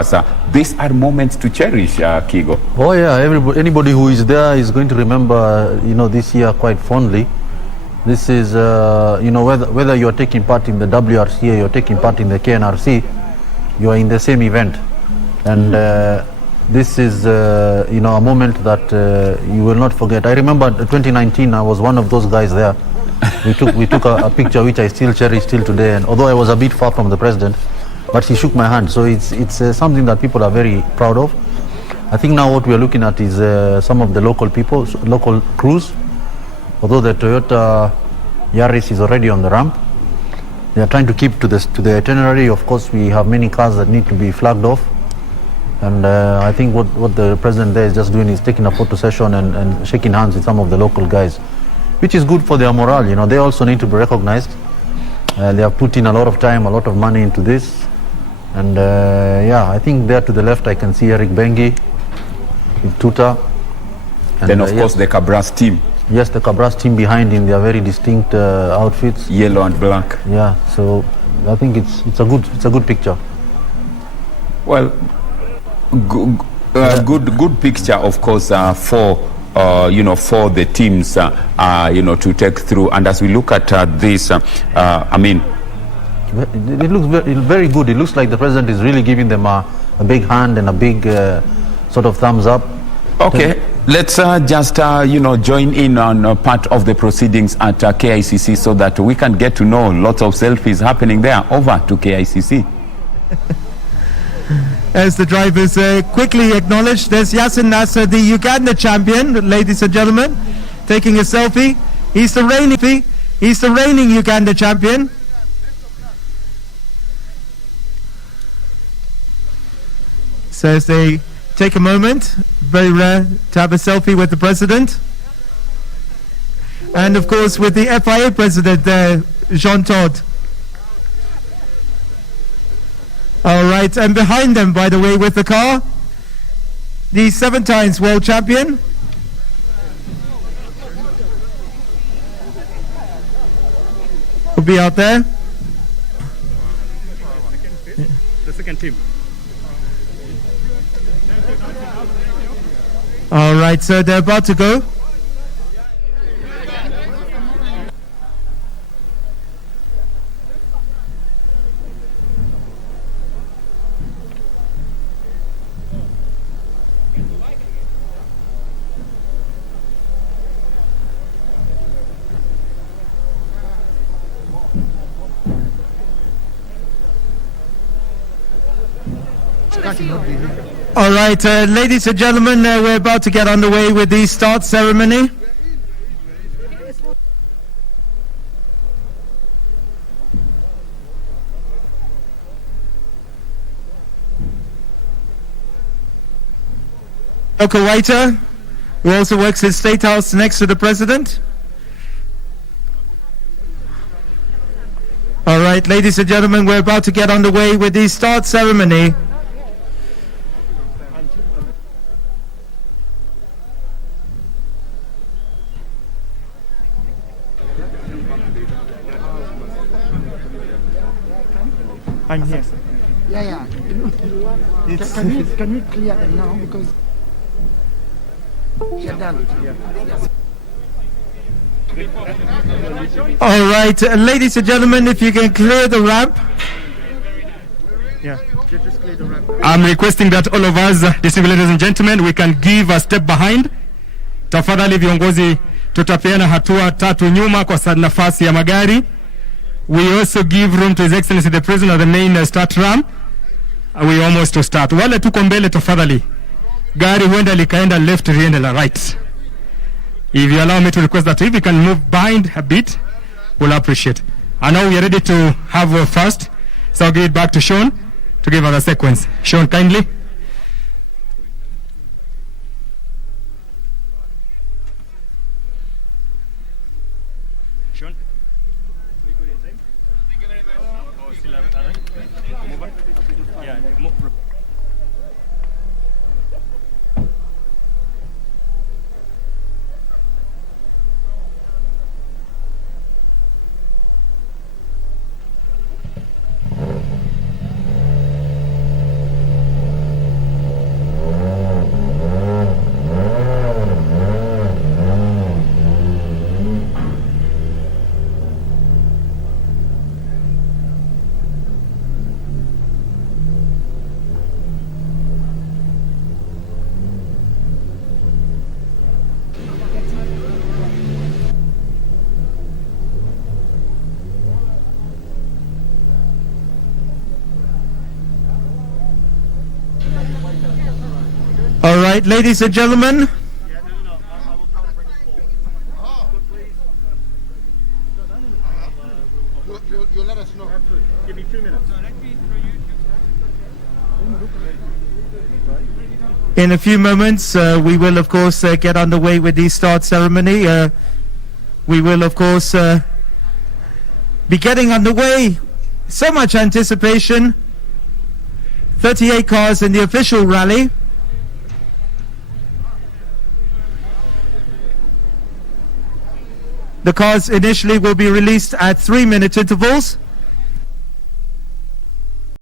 So these are moments to cherish, Kigo. Oh yeah, anybody who is there is going to remember, this year quite fondly. This is, whether you are taking part in the WRC or you're taking part in the KNRC, you are in the same event. And this is, a moment that you will not forget. I remember 2019, I was one of those guys there. We took a picture which I still cherish till today. And although I was a bit far from the president, but he shook my hand. So it's something that people are very proud of. I think now what we are looking at is some of the local people, local crews. Although the Toyota Yaris is already on the ramp, they are trying to keep to the itinerary. Of course, we have many cars that need to be flagged off. And I think what the president there is just doing is taking a photo session and shaking hands with some of the local guys, which is good for their morale. They also need to be recognized. They have put in a lot of time, a lot of money into this. And I think there to the left I can see Eric Bengi with Tuta. And then of course the Cabras team. Yes, the Cabras team behind him. They are very distinct outfits. Yellow and black. Yeah, so I think it's a good picture. Well, good picture, of course, for for the teams, to take through. And as we look at this, it looks very good. It looks like the president is really giving them a big hand and a big sort of thumbs up. Okay, let's just join in on part of the proceedings at KICC so that we can get to know lots of selfies happening there. Over to KICC. As the drivers quickly acknowledge, there's Yasin Nasser, the Uganda champion, ladies and gentlemen, taking a selfie. He's the reigning Uganda champion. So as they take a moment, very rare to have a selfie with the president. And of course with the FIA president there, Jean Todt. All right, and behind them, by the way, with the car, the 7 times world champion. Will be out there. The second team. All right, so they're about to go. All right, ladies and gentlemen, we're about to get underway with the start ceremony. Local waiter, who also works in State House next to the president. All right, ladies and gentlemen, we're about to get underway with the start ceremony. I'm here. Yeah. Can we clear them now because you're done. All right, ladies and gentlemen, if you can clear the ramp. Yeah. I'm requesting that all of us, distinguished ladies and gentlemen, we can give a step behind. Tafadhali viongozi, tutapeana hatua 3 nyuma kwa nafasi ya magari. We also give room to His Excellency the President of the main start ramp. We almost to start. Wale tuko mbele tafadhali. Gari huenda likaenda left, riende la right. If you allow me to request that if we can move behind a bit, we'll appreciate. And now we are ready to have our first. So I'll give it back to Sean to give us a sequence. Sean, kindly. Sean. right, ladies and gentlemen. You let us know. Give me 2 minutes. In a few moments, we will, of course, get underway with the start ceremony. We will, of course, be getting underway. So much anticipation. 38 cars in the official rally. The cars initially will be released at 3-minute intervals.